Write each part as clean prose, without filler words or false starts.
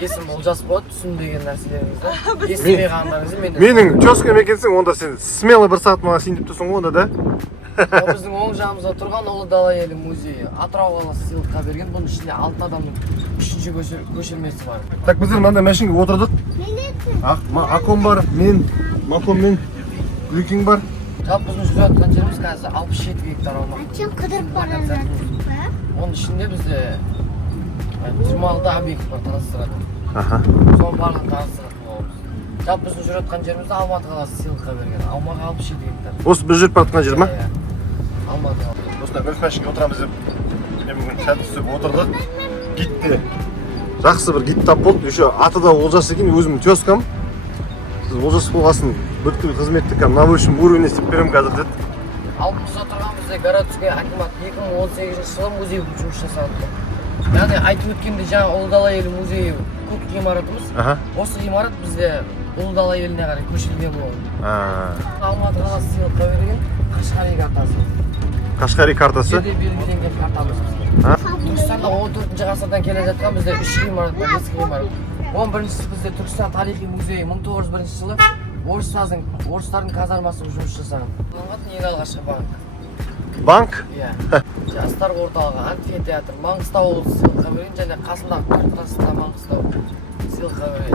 Есім Олжас болады, түсін деген нәрселеріңізді. Естімей қалғандарыңызды мен... Менің тезкам екенсің, онда сен смело бір сағат маған сен деп тұрсың ғой онда да? Біздің оң жағымызда тұрған Ұлы Дала елі музейі. Атырау қаласы сыйлыққа берген. Бұның ішінде 6 адамның 3-ші көшірмесі бар. Так, біздер мынандай машинаға отырдық. Аком бар, мен, Маком мен, Гүлекең бар. Жалпы біздің жүріп жатқан жеріміз қазір 67 гектар аумақ. Әчем қыдырып барады. Оның ішінде бізде 26 объект бар таныстыратын. Соның барлығын таныстыратын боламыз. Жалпы біздің жүріп жатқан жерімізді Алматы қаласы сыйлыққа берген. Аумағы 67 гектар. Осы біз жүріп жатқан жер ма? Алматы қаласы. Осында гольф машинаға отырамыз деп, бүгін сәт түсіп отырдық. Гидте жақсы бір гид тап болды. Еще аты да Олжас екен, өзім тезкам. Сіз Олжас болғасын бүткіл қызметтік навышым уровень істеп беремін қазір деді. Алдымызда тұрған бізде городской акимат 2018 жылы музей жұмыс жасады. Яғни айтып өткенде жаңа Ұлы Дала елі музейі көк ғимаратымыз. Осы ғимарат бізде Ұлы Дала еліне қарай көшірілген болды. Алматы қаласы сыйлыққа берген Қашғари картасы. Қашғари картасы? Жерде белгіленген картамыз бізде. Түркістанда 14 ғасырдан келе жатқан бізде 3 ғимарат бар, ескі ғимарат. 11-шісі бізде Түркістан тарихи музейі 1901 жылы орыстардың казармасы жұмыс жасаған. Ең алғашқы банк. Банк? Иә. Жастар орталығы, амфитеатр, Маңғыстау облысы сыйлыққа берген және қасындағы Түркістан Маңғыстау сыйлыққа берген.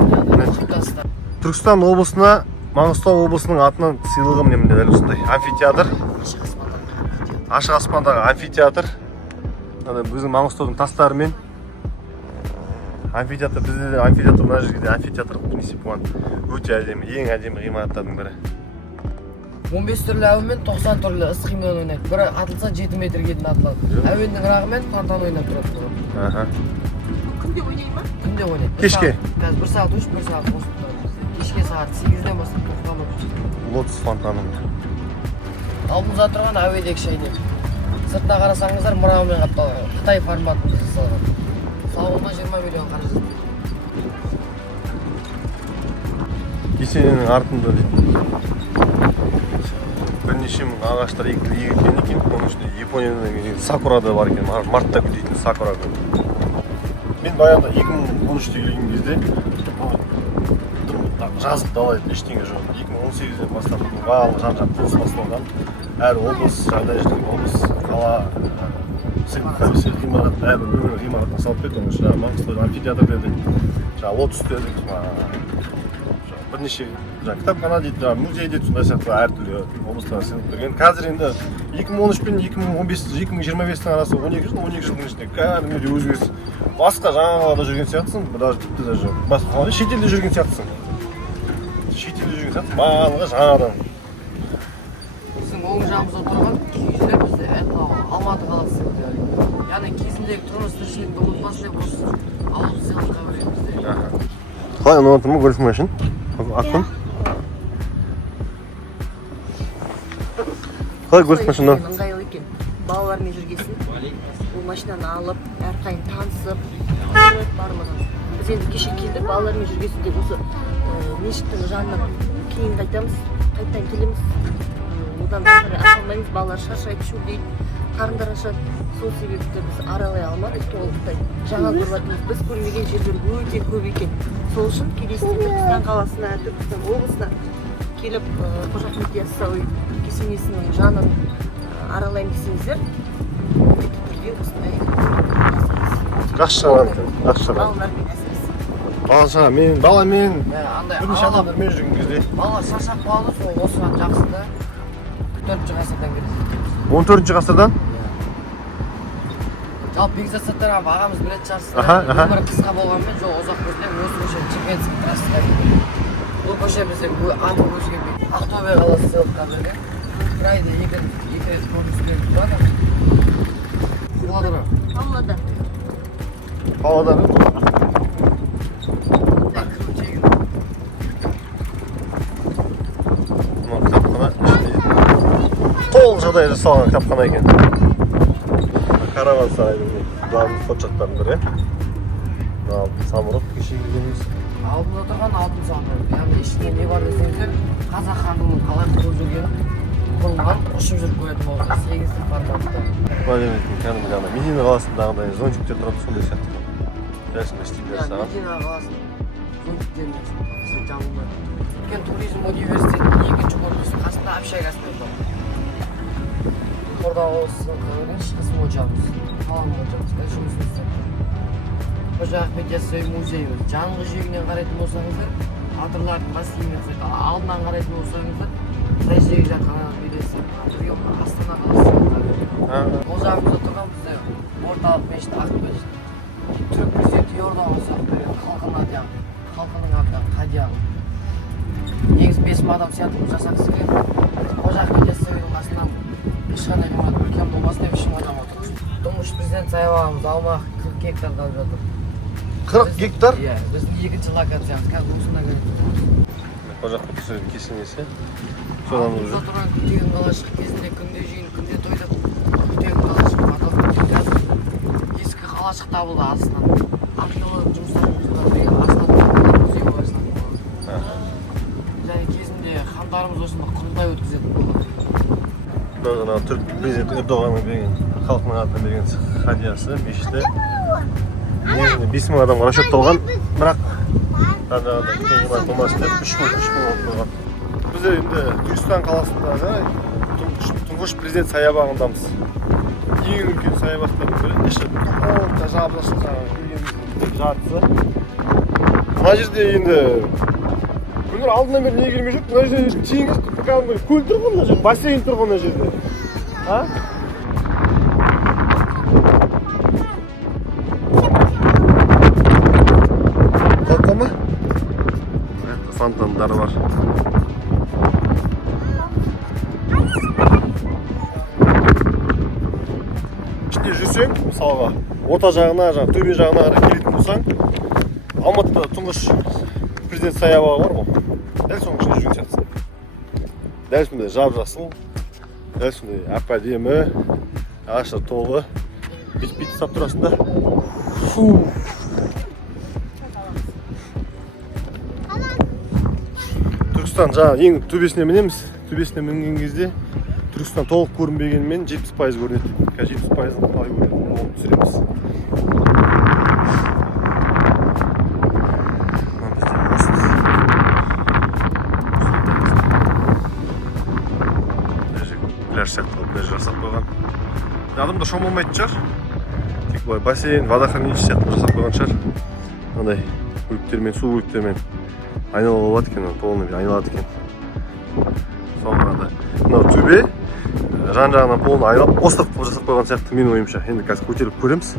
Түркістан облысына Маңғыстау облысының атынан сыйлығы міне дәл осындай. Амфитеатр. Ашық аспандағы амфитеатр. Біздің Маңғыстаудың тастарымен. Амфитеатр, бізде де амфитеатр, мына жерде амфитеатр принцип болған. Өте әдемі, ең әдемі ғимараттардың бірі. 15 түрлі әуенмен 90 түрлі іс қимыл ойнайды. Бірі атылса 7 метрге дейін атылады. Әуеннің рағымен тантан ойнап тұрады. Күнде ойнай ма? Күнде ойнайды. Кешке? Қазір 1 сағат өшіп, 1 сағат қосып тұрады. Кешке сағат 8-ден бастап тоқтамайды. Лотос фонтаны. Алдымызда тұрған әуедегі шайнек. Сыртына қарасаңыздар мрамормен қапталған. Қытай форматында жасалған. Салонына 20 миллион қаражат. Кесененің артында дейді. Бірнеше мың ағаштар егілген екен. Оның ішінде Япониядан сакура да бар екен. Мартта гүлдейтін сакура гүл. Мен баяғыда 2013-те келген кезде жазық дала еді, ештеңе жоқ. 2018-ден бастап барлық жан-жақ құрылыс басталған. Әр облыс, жағдай жердегі облыс, қала, сыйлық ғимарат, әрбір ғимаратына салып берді. Оның ішінде Маңғыстауда амфитеатр деді, лотос деді, бірнеше кітапхана дейді, музей дейді, сондай сияқты әртүрлі облыстарға сыйлық берген. Қазір енді 2013 пен 2025-тің арасы 12 жылдың ішінде кәдімгідей өзгеріс. Басқа жаңа қалада жүрген сияқтысың, даже тіпті даже басқа қалада шетелде жүрген сияқтысың. Шетелде жүрген сияқтысың, барлығы жаңадан. Біздің оң жағымызда тұрған күйізлер бізде Алматы қаласы сыйлыққа берген. Яғни кезіндегі тұрмыс тіршілікті ұмытпасын деп осы ауыл сыйлыққа берген бізде. Қалай ұнап отыр ма гольф машин? Ақын? Қалай гольф машина? Ыңғайлы екен. Балалармен жүргесін. Бұл машинаны алып, әрқайын танысып, барлығын. Біз енді кеше келдік, балалармен жүргесін деп осы мешіттің жанынан кейін қайттан келеміз. Одан ашалмаймыз, балалар шаршайды, шөлдейді, қарындар ашады. Сол себепті біз аралай алмадық толықтай. Жаңа көріватырмыз, біз көрмеген жерлер өте көп екен. Сол үшін келесіде Түркістан қаласына, Түркістан облысына келіп Қожа Ахмет Яссауи кесенесінің жанын аралайын десеңіздер, міндетті түрде осындай Жақсы шаған екен, жақсы шаған. балалармен әсіресе. Балаша, баламен бірнеше адамдармен жүрген кезде. Балалар шаршап қалды, сол осыған жақсы да 14 ғасырдан келеді. 14 ғасырдан? Жалпы Бекзат Саттаров ағамыз білетін шығарсыздар. Өмірі қысқа болғанмен жол ұзақ көзден осы көше Чемпионский трассаға келген. Бұл көше бізде аты өзгермейді. Ақтөбе қаласы сыйлыққа берген. Bir ayda iki rez konuşuyoruz var ya. Pavlodar. Pavlodar. Pavlodar. Толық жағдай жасалған кітапхана екен. Караван сарайының главный фотожаттардың бірі. Самұрық кеше келгеніміз. Алдында тұрған алтын самұрық. Яғни ішінде не бар десеңіздер, қазақ ханының қалай құрып жүргені бұлған ұшып жүріп көретін болды. 8-ті форматта. Мәдениеттің кәдімгі Медина қаласындағыдай зонтиктер тұрады, сондай сияқты. Дәрісінде істей берсе Yani Medina қаласының зонтиктерінде жабылмайды. Өйткені туризм университетінің екінші корпусы қасында общагасында бар. Орда облысының шығыс мочамыз, қалам мочамыз, жұмысын істеп тұр. Қожа Ахмет Яссауи музейі жанғы жиегінен қарайтын болсаңыздар, батырлардың бассейні алдынан қарайтын болсаңыздар, қай жиегі жатқанын білесіздер. Астана қаласы. Ол жағымызда тұрған бізде орталық мешіт Ақмешіт. Түрік президенті Иордан халқының атынан қадияны. Негізі 5 адам сияқты жасақсы келіп, Қожа Ахмет Яссауидің қасынан ешқандай үлкен болмасын деп 3 адам отыр. Тұңғыш президент саябағымыз аумағы 40 гектардан алып жатыр. 40 гектар? Иә, біздің екінші локациямыз қазір осында көреді. Қожа Ахмет Яссауидің кесенесі. Содан уже. Тұрған күтеген қалашық кезінде күнде жиын, күнде тойда күтеген қалашық аталып кеткен. Ескі қалашық табылды астынан. Археологиялық жұмыстардың бірге астынан музей барысынан болады. Және кезінде хандарымыз осында құрылтай өткізетін болған. Жаңағы түрік президенті Ердоғанның берген халқының атынан берген хадиясы, мешіті. Негізінде 5 мың адамға расчетталған, бірақ жаңағыдай үлкен ғимарат болмасын деп 3 мың алып қойған. Біздер енді Түркістан қаласындағы тұңғыш президент саябағындамыз. Ең үлкен саябақтардың бірі, іші толықтай жабылсын келгеніміздің жартысы. Мына жерде енді күндер алдынан бері неге келмей жүріп, мына жерде теңіз көл тұр ғой, мына жерде бассейн тұр ғой мына жерде. Қорқа ма? Фонтандары бар. Ішінде жүрсең, мысалға, орта жағына, төбе жағына қарай келетін болсаң, Алматыда тұңғыш президент саябағы бар ғой. Дәл соның ішінде жүрген сияқтысың. Дәл сондай жап-жасыл, дәл сондай әп-әдемі, ағаштар толы. Бүйтіп ұстап тұрасың да. Түркістан жаңа ең төбесіне мінеміз. Төбесіне мінген кезде Түркістан толық көрінбегенмен 70% көрінеді. Қазір 70%-ын қалай көрінеді, оны түсіреміз. Пляж сияқты қылып пляж жасап қойған. Адамда шомылмайтын шығар. Тек былай бассейн, водохранилище сияқты жасап қойған шығар. Мынандай көліктермен, су көліктермен айналып алады екен, толығымен айналады екен. Соңғырады. Мынау төбе жан-жағынан полын айналып осылық қылып жасап қойған сияқты менің ойымша. Енді қазір көтеріліп көреміз.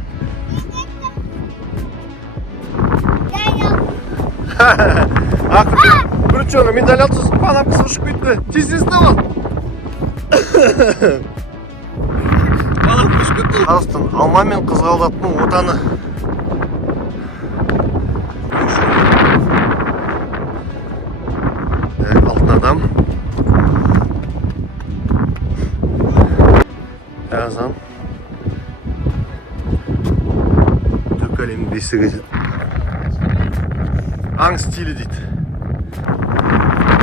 Ақыры бірінші орынға медаль алыпсыз. Панапкасы ұшып кетті. Тез-тез ал. Қазақстан алма мен қызғалдақтың отаны. Алтын адам. Жазан. Түркі әлемінің бесігі. Аң стилі дейді.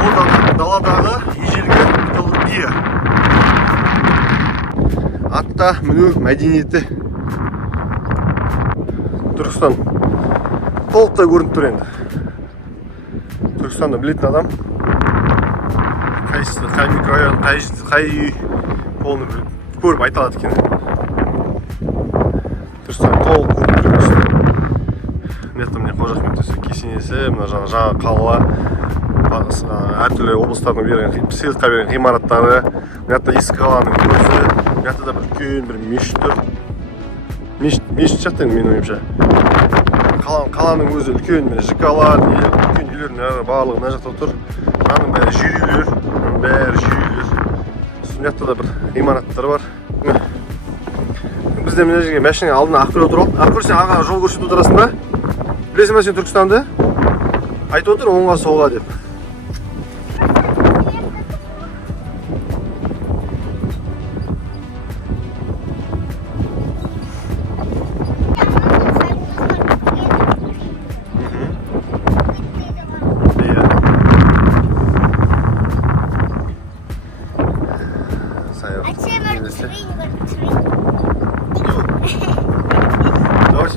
Ол даладағы ежелгі металлургия. Атта міну мәдениеті. Түркістан толықтай көрініп тұр енді. Түркістанды білетін адам қай микрорайон, қай үй оны көріп айта алады екен. Түркістан толық көрініп тұр. Міне Қожа Ахмет Яссауи кесенесі, мына жаңа қала, әртүрлі облыстардың берген сыйлыққа берген ғимараттары, мына ескі қаланың көзі, мына да бір үлкен бір мешіт тұр. Мешіт сияқты енді менің ойымша. Қаланың өзі үлкен ЖК-лар, үлкен үйлердің барлығы мына жақта тұр. Мынаның бәрі жер үйлер. Мына да бір ғимараттар бар. Бізде мына жерге машина алдына Ақкөл отырып алды. Ақкөл, сен аға жол көрсетіп отырасың ба? Білесің ба сен Түркістанды? Айтып отыр, оңға солға деп. Давай,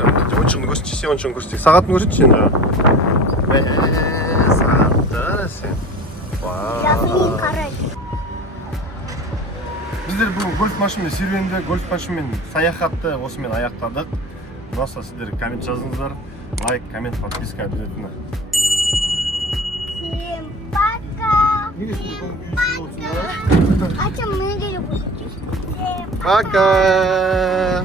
очень много гостей ончон көрсетейік. Сағатын көрсетші енді. Сағатты сен. Жасмин қарай. Біздер бүгін гольф машинмен серуенді, гольф машинмен саяхатты осымен аяқтадық. Ұнаса сіздер коммент жазыңыздар. Лайк, коммент, подписка обязательно. Всем пока. Пока. Хотя мы неделю будем. Всем Пока!